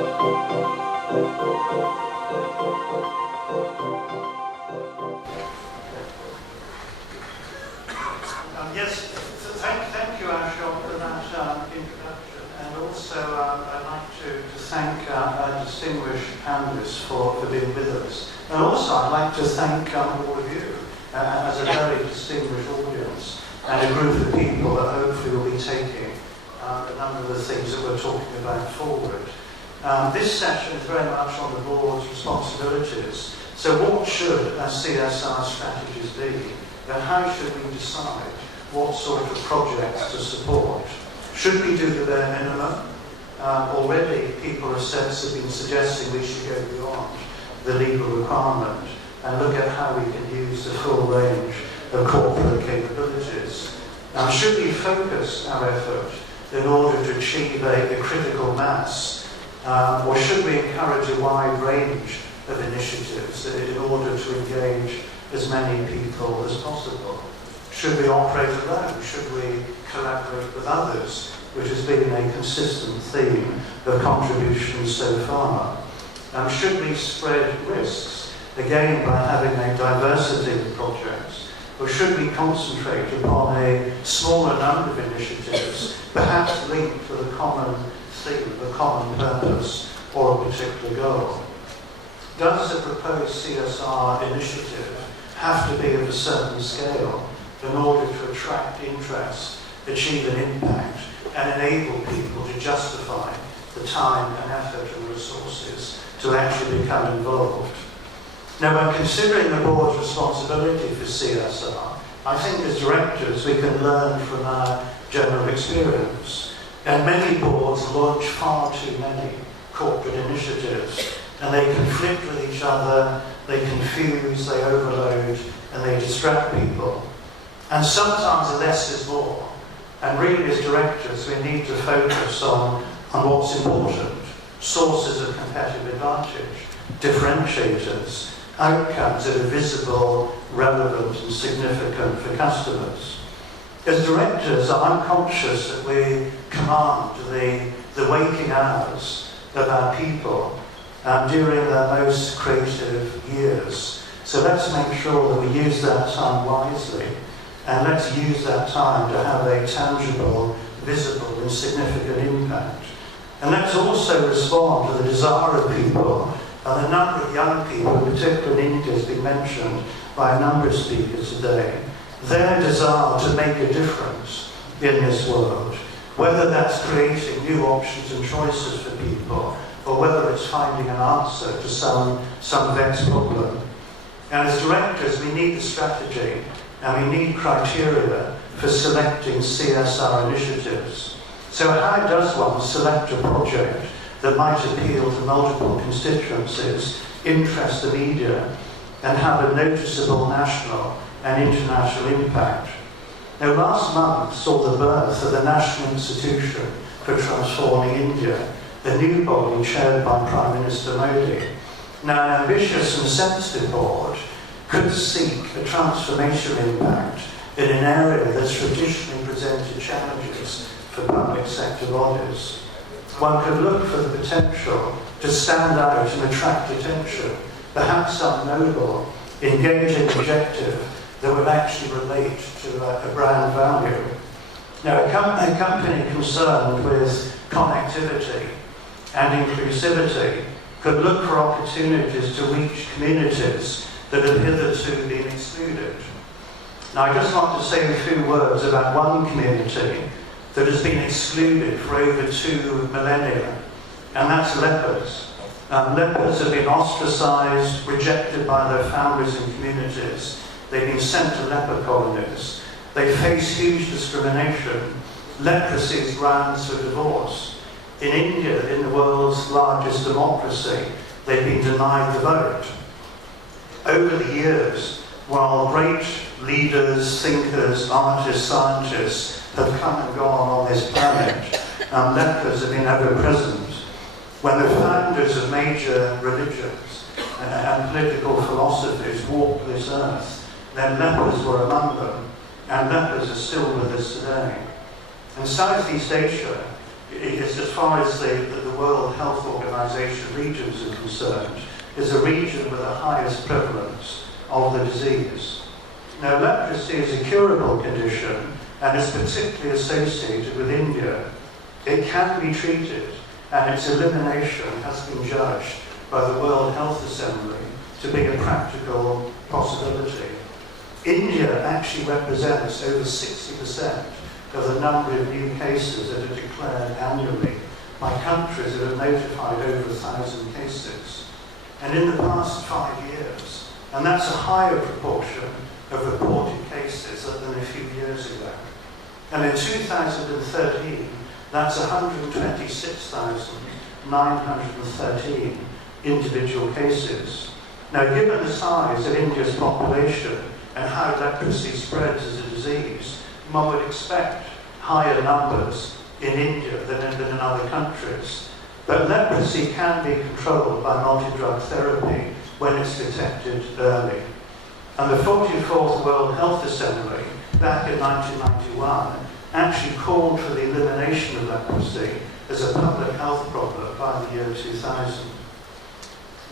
Yes, thank you, Ashok, for that introduction, and also I'd like to thank our distinguished panelists for being with us. And also I'd like to thank all of you as a very distinguished audience and a group of people that hopefully will be taking a number of the things that we're talking about forward. This session is very much on the board's responsibilities. So what should our CSR strategies be? And how should we decide what sort of projects to support? Should we do the bare minimum? Already people have been suggesting we should go beyond the legal requirement and look at how we can use the full range of corporate capabilities. Should we focus our effort in order to achieve a critical mass? Or should we encourage a wide range of initiatives in order to engage as many people as possible? Should we operate alone? Should we collaborate with others, which has been a consistent theme of contributions so far? Should we spread risks, again by having a diversity of projects? Or should we concentrate upon a smaller number of initiatives, perhaps linked to the common theme, a common purpose, or a particular goal? Does the proposed CSR initiative have to be of a certain scale in order to attract interest, achieve an impact, and enable people to justify the time and effort and resources to actually become involved? Now, when considering the board's responsibility for CSR, I think as directors we can learn from our general experience. And many boards launch far too many corporate initiatives, and they conflict with each other, they confuse, they overload, and they distract people. And sometimes less is more. And really, as directors, we need to focus on what's important, sources of competitive advantage, differentiators, outcomes that are visible, relevant, and significant for customers. As directors, I'm conscious that we command the waking hours of our people during their most creative years. So let's make sure that we use that time wisely, and let's use that time to have a tangible, visible, and significant impact. And let's also respond to the desire of people, and the number of young people, in particular in India, has been mentioned by a number of speakers today. Their desire to make a difference in this world, whether that's creating new options and choices for people, or whether it's finding an answer to some vexed problem. And as directors, we need a strategy, and we need criteria for selecting CSR initiatives. So how does one select a project that might appeal to multiple constituencies, interest the media, and have a noticeable national and international impact? Now, last month saw the birth of the National Institution for Transforming India, a new body chaired by Prime Minister Modi. Now, an ambitious and sensitive board could seek a transformational impact in an area that's traditionally presented challenges for public sector bodies. One could look for the potential to stand out and attract attention, perhaps some noble, engaging objective that would actually relate to a brand value. Now, a company concerned with connectivity and inclusivity could look for opportunities to reach communities that have hitherto been excluded. Now, I just want to say a few words about one community that has been excluded for over 2 millennia, and that's lepers. Lepers have been ostracized, rejected by their families and communities. They've been sent to leper colonies. They face huge discrimination. Leprosy is grounds for divorce. In India, in the world's largest democracy, they've been denied the vote. Over the years, while great leaders, thinkers, artists, scientists have come and gone on this planet, lepers have been ever present. When the founders of major religions and political philosophies walked this earth, then lepers were among them, and lepers are still with us today. And Southeast Asia is, as far as the World Health Organization Organization regions are concerned, is a region with the highest prevalence of the disease. Now, leprosy is a curable condition and is particularly associated with India. It can be treated, and its elimination has been judged by the World Health Assembly to be a practical possibility. India actually represents over 60% of the number of new cases that are declared annually by countries that have notified over 1,000 cases. And in the past 5 years, and that's a higher proportion of reported cases than a few years ago. And in 2013, that's 126,913 individual cases. Now, given the size of India's population and how leprosy spreads as a disease, one would expect higher numbers in India than in other countries. But leprosy can be controlled by multi-drug therapy when it's detected early. And the 44th World Health Assembly, back in 1991, actually called for the elimination of leprosy as a public health problem by the year 2000.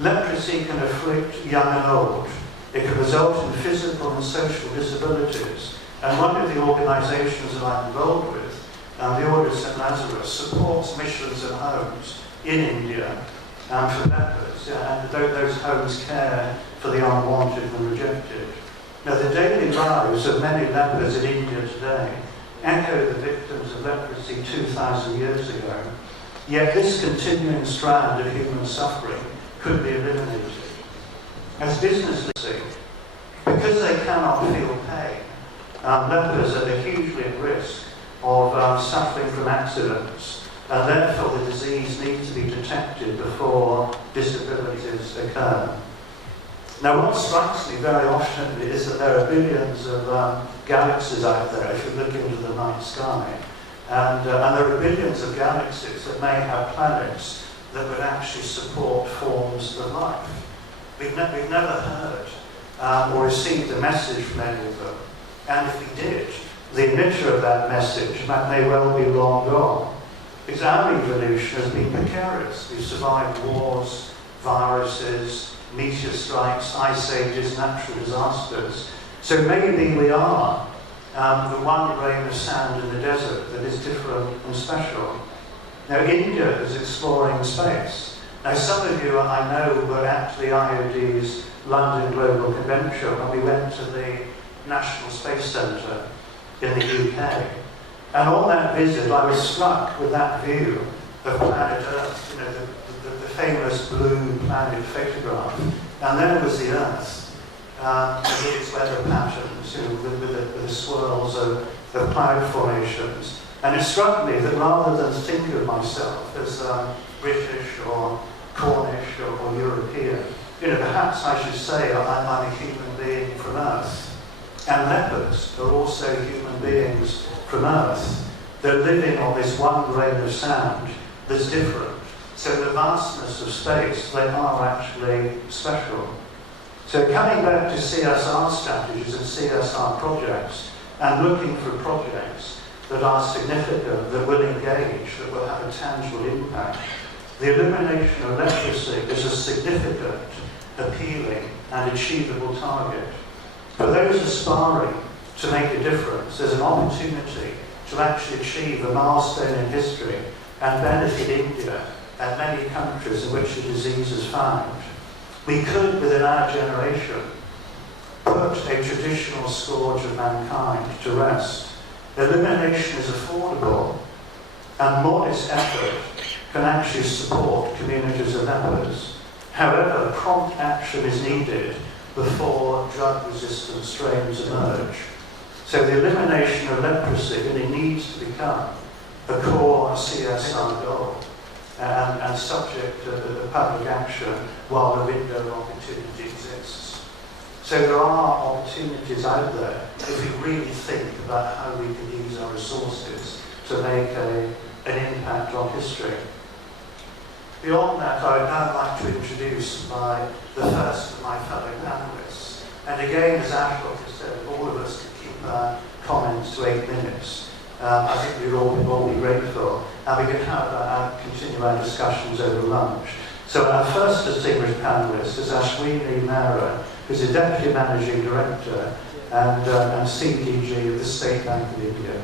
Leprosy can afflict young and old. It can result in physical and social disabilities. And one of the organisations that I'm involved with, the Order of St. Lazarus, supports missions and homes in India for lepers, and those homes care for the unwanted and rejected. Now, the daily lives of many lepers in India today echo the victims of leprosy 2,000 years ago, yet this continuing strand of human suffering could be eliminated. As business leaders, because they cannot feel pain, lepers are hugely at risk of suffering from accidents, and therefore the disease needs to be detected before disabilities occur. Now, what strikes me very often is that there are billions of galaxies out there if you look into the night sky, and there are billions of galaxies that may have planets that would actually support forms of life. We've never heard or received a message from any of them, and if we did, the emitter of that message may well be long gone, because our evolution has been precarious. We've survived wars, viruses, meteor strikes, ice ages, natural disasters. So maybe we are the one grain of sand in the desert that is different and special. Now, India is exploring space. Now, some of you, I know, were at the IOD's London Global Convention when we went to the National Space Centre in the UK. And on that visit, I was struck with that view of planet Earth, you know, the famous blue planet photograph. And then it was the Earth, with its weather patterns, you know, with the swirls of cloud formations. And it struck me that rather than think of myself as British or Cornish or European, you know, perhaps I should say I'm a human being from Earth. And lepers are also human beings from Earth. They're living on this one grain of sand that's different. So in the vastness of space, they are actually special. So coming back to CSR strategies and CSR projects, and looking for projects that are significant, that will engage, that will have a tangible impact, the elimination of leprosy is a significant, appealing, and achievable target. For those aspiring to make a difference, there's an opportunity to actually achieve a milestone in history and benefit India and many countries in which the disease is found. We could, within our generation, put a traditional scourge of mankind to rest. Elimination is affordable, and modest effort can actually support communities of lepers. However, prompt action is needed before drug-resistant strains emerge. So the elimination of leprosy really needs to become a core CSR goal and subject to the public action while the window of opportunity exists. So there are opportunities out there if we really think about how we can use our resources to make an impact on history. Beyond that, I would now like to introduce the first of my fellow panellists. And again, as Ashok has said, all of us can keep our comments to 8 minutes. I think we'd all be grateful, and we can continue our discussions over lunch. So our first distinguished panellist is Ashwini Mehra, who's the Deputy Managing Director and CDG of the State Bank of India.